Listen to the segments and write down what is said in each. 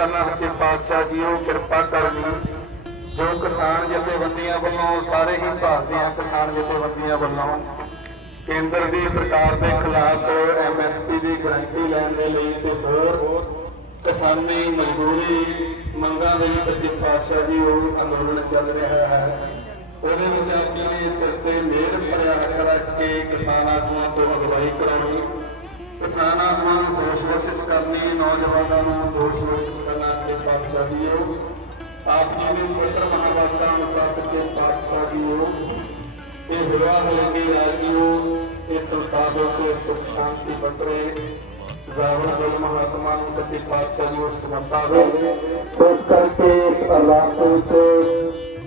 ਕਰਨਾ ਸੱਚੇ ਪਾਤਸ਼ਾਹ ਜੀ ਉਹ ਕਿਰਪਾ ਕਰਨੀ। ਜੋ ਕਿਸਾਨ ਜਥੇਬੰਦੀਆਂ ਵੱਲੋਂ, ਸਾਰੇ ਹੀ ਭਾਰਤ ਕਿਸਾਨ ਜਥੇਬੰਦੀਆਂ ਵੱਲੋਂ ਕੇਂਦਰ ਦੀ ਸਰਕਾਰ ਦੇ ਖਿਲਾਫ ਐਮਐਸਪੀ ਦੀ ਗਰੰਟੀ ਲੈਣ ਦੇ ਲਈ ਤੇ ਹੋਰ ਕਿਸਾਨੀ ਮਜ਼ਦੂਰੀ ਮੰਗਾਂ ਦੇ ਲਈ ਸੱਚੇ ਪਾਤਸ਼ਾਹ ਜੀ ਉਹ ਅੰਦੋਲਨ ਚੱਲ ਰਿਹਾ ਹੈ। ਉਹਦੇ ਵਿੱਚ ਆਪ ਜੀ ਨੇ ਸਿਰ ਤੇ ਮਿਹਰ ਭਰਿਆ ਰੱਖ ਰੱਖ ਕੇ ਕਿਸਾਨ ਆਗੂਆਂ ਤੋਂ ਅਗਵਾਈ ਕਰਾਉਣੀ, ਕਿਸਾਨ ਆਗੂਆਂ ਨੂੰ ਦੋਸ਼ ਬਖਸ਼ਿਸ਼ ਕਰਨੀ ਨੌਜਵਾਨਾਂ ਨੂੰ ਦੋਸ਼ ਬਖਸ਼ਿਸ਼ ਕਰਨਾ ਤੇ ਪਾਤਸ਼ਾਹ ਜੀ ਉਹ ਆਪ ਜੀ ਦੇ ਪੁੱਤਰ ਮਹਾਵਾਕਾ ਅਨੁਸਾਰ ਸੱਚੇ ਪਾਤਸ਼ਾਹ ਜੀ ਉਹ ਇਹ ਹੋਇਆ ਹੋਇਆ ਕਿ ਰਾਜੀਓ ਇਸ ਸੰਸਾਰ ਦੇ ਉੱਤੇ ਸੁਖ ਸ਼ਾਂਤੀ ਬਸਰੇ ਜਾਵਣ ਦੇ ਮਹਾਤਮਾ ਨੂੰ ਸੱਚੇ ਪਾਤਸ਼ਾਹ ਜੀ ਉਸ ਸਮਤਾ ਦੇ ਇਸ ਕਰਕੇ ਇਸ ਅਰਦਾਸ ਵਿੱਚ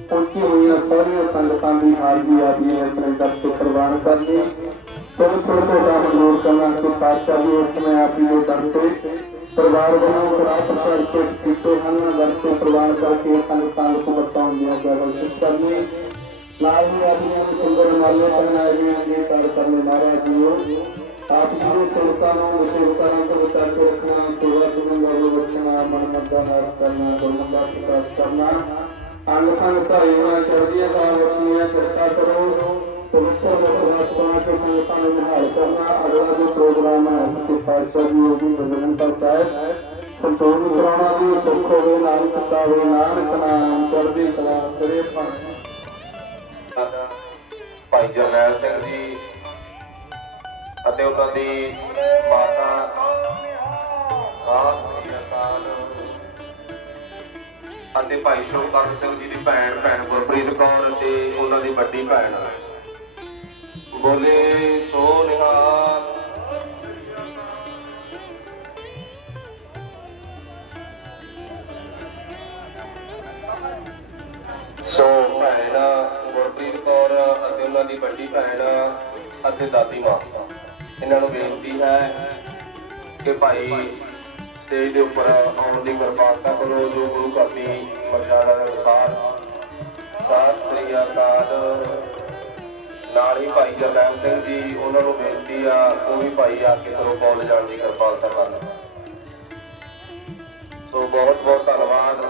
ਪਹੁੰਚੀ ਹੋਈਆਂ ਸਾਰੀਆਂ ਸੰਗਤਾਂ ਦੀ ਹਾਜ਼ਰੀ ਆਦੀ ਹੈ ਆਪਣੇ ਦਰ ਤੇ ਪ੍ਰਵਾਨ ਕਰਨੀ ਥੋੜੇ ਥੋੜੇ ਤੋਂ ਕੰਮ ਦੂਰ ਕਰਨਾ ਕਿ ਪਾਤਸ਼ਾਹ ਜੀ ਉਸ ਸਮੇਂ ਆਪ ਜੀ ਦੇ ਦਰ ਤੇ ਪਰਿਵਾਰ ਵੱਲੋਂ ਕਰਾ ਪ੍ਰਸਾਰ ਕੇ ਕੀਤੇ ਹਨ ਦਰ ਤੇ ਪ੍ਰਵਾਨ ਕਰਕੇ ਸੰਗਤਾਂ ਨੂੰ ਬਤਾਉਣ ਦੀਆਂ ਕੋਸ਼ਿਸ਼ ਕਰਨੀ ਨਾਲ ਹੀ ਆਪਣੀਆਂ ਸੁੰਦਰ ਮਾਲੇ ਪਹਿਨਾਏ ਗਏ ਅੰਗੇ ਕਰ ਕਰਨੇ ਮਹਾਰਾਜ ਜੀਓ ਆਪ ਜੀ ਦੇ ਸੇਵਕਾਂ ਨੂੰ ਵਿਸ਼ੇਸ਼ਤਾਂ ਤੋਂ ਬਚਾ ਕੇ ਰੱਖਣਾ ਸੇਵਾ ਸੁਗੰਧਾ ਨੂੰ ਬਖਸ਼ਣਾ ਸੰਗਤਾਂ ਨੂੰ ਨਿਹਾਲ ਕਰਨਾ ਅਗਲਾ ਜੋ ਪ੍ਰੋਗਰਾਮ ਹੈ ਕਿ ਪਾਤਸ਼ਾਹ ਜੀ ਉਹ ਵੀ ਬਜਰੰਗਾ ਸਾਹਿਬ ਸੰਤੋਖ ਕਰਾਉਣਾ ਦੀ ਸੁਖ ਹੋਵੇ ਨਾਨਕ ਪਾਵੇ ਨਾਨਕ ਨਾਮ ਚੜ੍ਹਦੀ ਕਲਾ ਕਰੇ ਭਾਵੇਂ ਭਾਈ ਜਰਨੈਲ ਸਿੰਘ ਜੀ ਅਤੇ ਉਹਨਾਂ ਦੀ ਮਾਤਾ ਸਾਧ ਸ੍ਰੀ ਅਕਾਲ ਅਤੇ ਭਾਈ ਸ਼ੁਭਕਰਨ ਸਿੰਘ ਜੀ ਦੀ ਭੈਣ ਭੈਣ ਗੁਰਪ੍ਰੀਤ ਕੌਰ ਅਤੇ ਉਹਨਾਂ ਦੀ ਵੱਡੀ ਭੈਣ ਬੋਲੇ ਸੋ ਨਿਹਾਲ ਸੋ ਭੈਣ ਗੁਰਪ੍ਰੀਤ ਕੌਰ ਅਤੇ ਉਹਨਾਂ ਦੀ ਵੱਡੀ ਭੈਣ ਅਤੇ ਦਾਦੀ ਮਾਂ ਇਹਨਾਂ ਨੂੰ ਬੇਨਤੀ ਹੈ ਕਿ ਭਾਈ ਸਟੇਜ ਦੇ ਉੱਪਰ ਆਉਣ ਦੀ ਕਿਰਪਾਲਤਾ ਕਰੋ, ਜੋ ਗੁਰੂ ਘਰ ਦੀ ਮਰਜ਼ਾਦਾ ਦੇ ਅਨੁਸਾਰ ਸਤਿ ਸ੍ਰੀ ਅਕਾਲ ਨਾਲ ਹੀ ਭਾਈ ਜਰਨੈਲ ਸਿੰਘ ਜੀ, ਉਹਨਾਂ ਨੂੰ ਬੇਨਤੀ ਆ, ਉਹ ਵੀ ਭਾਈ ਆ ਕੇ ਸਰੋ ਕਾਲਜ ਜਾਣ ਦੀ ਕਿਰਪਾਲਤਾ ਕਰਨ। ਸੋ ਬਹੁਤ ਬਹੁਤ ਧੰਨਵਾਦ।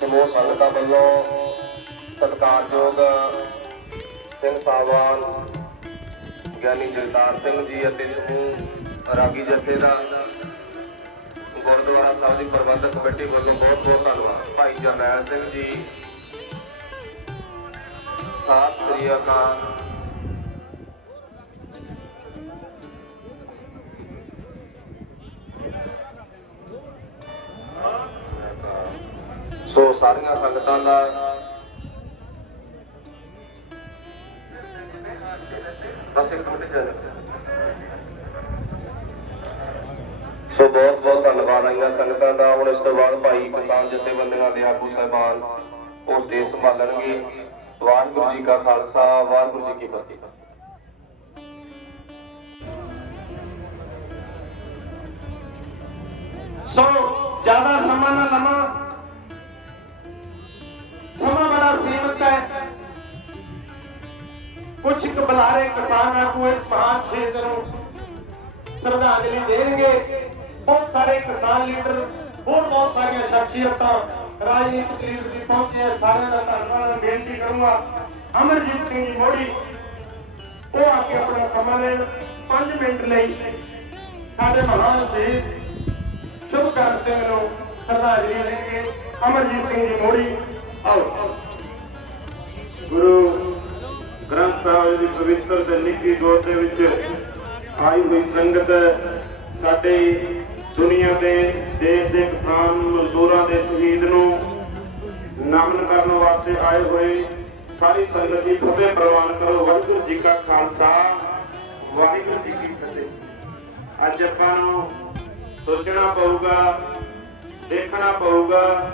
ਸਮੂਹ ਸੰਗਤਾਂ ਵੱਲੋਂ ਸਤਿਕਾਰਯੋਗ ਸਿੰਘ ਸਾਹਿਬਾਨ, ਗਿਆਨੀ ਜਗਤਾਰ ਸਿੰਘ ਜੀ ਅਤੇ ਸਮੂਹ ਰਾਗੀ ਜਥੇ ਦਾ ਗੁਰਦੁਆਰਾ ਸਾਹਿਬ ਦੀ ਪ੍ਰਬੰਧਕ ਕਮੇਟੀ ਵੱਲੋਂ ਬਹੁਤ ਬਹੁਤ ਧੰਨਵਾਦ। ਭਾਈ ਜਰਨੈਲ ਸਿੰਘ ਜੀ ਸਤਿ ਸ੍ਰੀ ਅਕਾਲ। ਸੋ ਸਾਰੀਆਂ ਸੰਗਤਾਂ ਦਾ ਬਸ ਇੱਕ ਮਿੰਟ ਜਾ ਸੋ ਬਹੁਤ ਬਹੁਤ ਧੰਨਵਾਦ ਆਈਆਂ ਸੰਗਤਾਂ ਦਾ। ਹੁਣ ਇਸ ਤੋਂ ਬਾਅਦ ਭਾਈ ਕਿਸਾਨ ਜਥੇਬੰਦੀਆਂ ਦੇ ਆਗੂ ਸਾਹਿਬਾਨ ਉਸ ਦੇ ਸੰਭਾਲਣਗੇ। ਵਾਹਿਗੁਰੂ ਜੀ ਕਾ ਖਾਲਸਾ, ਵਾਹਿਗੁਰੂ ਜੀ ਕੀ ਫਤਿਹ। ਸੋ, ਜ਼ਿਆਦਾ ਸਮਾਂ ਨਾ ਲਵਾਂ। ਸਮਾਂ ਬੜਾ ਸੀਮਤ ਹੈ। ਕੁਝ ਕੁ ਬੁਲਾਰੇ ਕਿਸਾਨ ਆਗੂ ਇਸ ਮਹਾਨ ਸ਼ਹੀਦ ਨੂੰ ਸ਼ਰਧਾਂਜਲੀ ਦੇਣਗੇ। ਬਹੁਤ ਸਾਰੇ ਕਿਸਾਨ ਲੀਡਰ ਹੋਰ ਬਹੁਤ ਸਾਰੀਆਂ ਸ਼ਖਸੀਅਤਾਂ ਰਾਜਨੀਤਿਕ ਲੀਡਰ ਵੀ ਪਹੁੰਚੇ ਸਾਰਿਆਂ ਦਾ ਧੰਨਵਾਦ ਬੇਨਤੀ ਕਰੂੰਗਾ ਅਮਰਜੀਤ ਸਿੰਘ ਜੀ ਮੋੜੀ ਉਹ ਆ ਕੇ ਆਪਣਾ ਸਮਾਂ ਲੈਣ 5 ਮਿੰਟ ਲਈ ਸਾਡੇ ਮਹਾਨ ਸ਼ਹੀਦ ਸ਼ੁਭਕਰਨ ਸਿੰਘ ਨੂੰ ਸ਼ਰਧਾਂਜਲੀ ਦੇਣਗੇ ਅਮਰਜੀਤ ਸਿੰਘ ਜੀ ਮੋੜੀ ਆਓ। ਗੁਰੂ ਗ੍ਰੰਥ ਸਾਹਿਬ ਦੀ ਪਵਿੱਤਰ ਤੇ ਨਿੱਕੀ ਗੋਦ ਦੇ ਵਿੱਚ ਆਈ ਹੋਈ ਸੰਗਤ ਸਾਡੇ ਦੁਨੀਆ ਦੇ ਦੇਸ਼ ਦੇ ਕਿਸਾਨ ਮਜ਼ਦੂਰਾਂ ਦੇ ਸ਼ਹੀਦ ਨੂੰ ਨਮਨ ਕਰਨ ਵਾਸਤੇ ਆਏ ਹੋਏ ਸਾਰੀ ਸੰਗਤ ਦੀ ਫਤਿਹ ਪ੍ਰਵਾਨ ਕਰੋ। ਵਾਹਿਗੁਰੂ ਜੀ ਕਾ ਖਾਲਸਾ, ਵਾਹਿਗੁਰੂ ਜੀ ਕੀ ਫਤਿਹ। ਅੱਜ ਆਪਾਂ ਨੂੰ ਸੋਚਣਾ ਪਊਗਾ, ਦੇਖਣਾ ਪਊਗਾ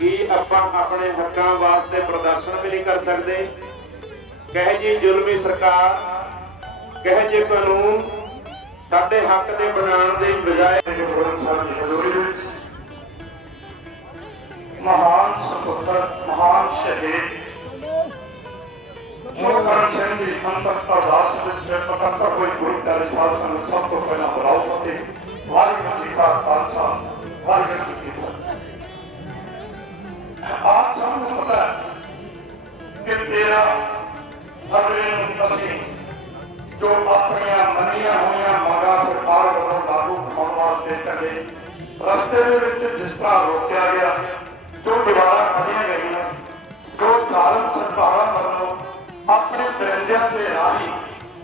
ਕਿ ਆਪਾਂ ਆਪਣੇ ਹੱਕਾਂ ਵਾਸਤੇ ਪ੍ਰਦਰਸ਼ਨ ਵੀ ਨਹੀਂ ਕਰ ਸਕਦੇ। ਕਹੇ ਜੀ ਜ਼ੁਲਮੀ ਸਰਕਾਰ, ਕਹੇ ਜੀ ਕਾਨੂੰਨ ਸਾਡੇ ਹੱਕ ਦੇ ਬਣਾਉਣ ਦੇ ਬਜਾਏ ਮਹਾਨ ਸਪੁੱਤਰ, ਮਹਾਨ ਸ਼ਹੀਦ ਸ਼ੁਭਕਰਨ ਸਿੰਘ ਦੀ ਸੰਤਕ ਅਰਦਾਸ ਵਿੱਚ ਪਤੰਤਰ ਹੋਈ ਗੁਰੂ ਪਿਆਰੇ ਸਾਧ ਸੰਗਤ ਸਭ ਤੋਂ ਪਹਿਲਾਂ ਬੁਲਾਓ ਅਤੇ ਵਾਹਿਗੁਰੂ ਜੀ ਕਾ ਖਾਲਸਾ, ਵਾਹਿਗੁਰੂ ਜੀ ਕੀ ਫਤਿਹ। ਆਪ ਸਭ ਨੂੰ ਪਤਾ ਕਿ ਤੇਰਾ ਫਰਵਰੀ ਨੂੰ ਅਸੀਂ ਜੋ ਆਪਣੀਆਂ ਮੰਨੀਆਂ ਹੋਈਆਂ ਵਾਸਤੇ ਚੱਲੇ ਰਸਤੇ ਦੇ ਵਿੱਚ ਜਿਸ ਤਰ੍ਹਾਂ ਰੋਕਿਆ ਗਿਆ, ਜੋ ਦੀਵਾਰਾਂ ਖੜੀਆਂ ਗਈਆਂ, ਜੋ ਧਾਰਮ ਸਰਕਾਰਾਂ ਵੱਲੋਂ ਆਪਣੇ ਦਰਿੰਦਿਆਂ ਦੇ ਰਾਹੀਂ,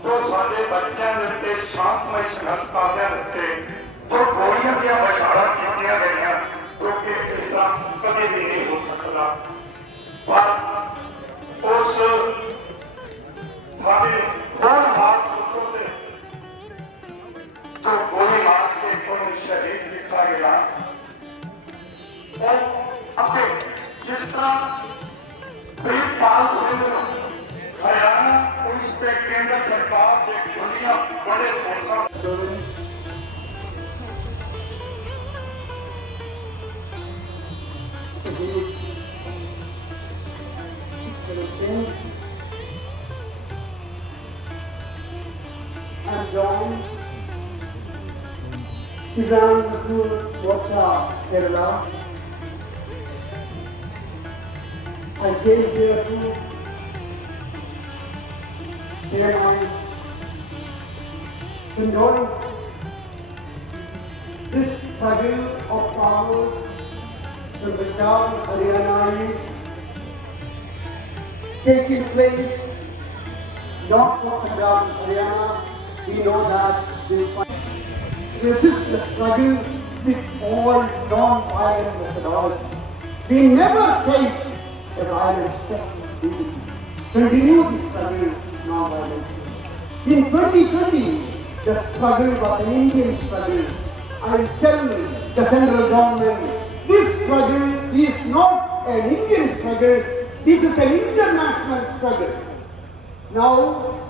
ਜੋ ਸਾਡੇ ਬੱਚਿਆਂ ਦੇ ਉੱਤੇ ਸ਼ਾਂਤਮਈ ਸੰਘਰਸ਼ ਕਰਦਿਆਂ ਦੇ ਉੱਤੇ, ਜੋ ਗੋਲੀਆਂ ਦੀਆਂ ਵਿਚਾਰਾਂ ਕੀਤੀਆਂ ਗਈਆਂ, ਜੋ ਕਿ ਇਸ ਤਰ੍ਹਾਂ ਕਦੇ ਵੀ ਨਹੀਂ ਹੋ ਸਕਦਾ। ਪਰ ਜਿਸ ਤਰ੍ਹਾਂ ਪ੍ਰੀਤਪਾਲ ਸਿੰਘ ਨੂੰ ਹਰਿਆਣਾ ਪੁਲਿਸ ਤੇ ਕੇਂਦਰ ਸਰਕਾਰ ਦੇ ਦੁਨੀਆ ਬੜੇ ਫੋਰਸਾਂ I'm John. Kisan Mazdoor Morcha, Kerala. I came here to share my condolences. This struggle of farmers from Punjab, Haryana is taking place not for Punjab and Haryana. We know that this resist the struggle with all non-violent methodology. We never take violent step to continue the struggle with non-violence. In 2020, the struggle was an Indian struggle. I tell the central government, this struggle is not an Indian struggle, this is an international struggle. Now,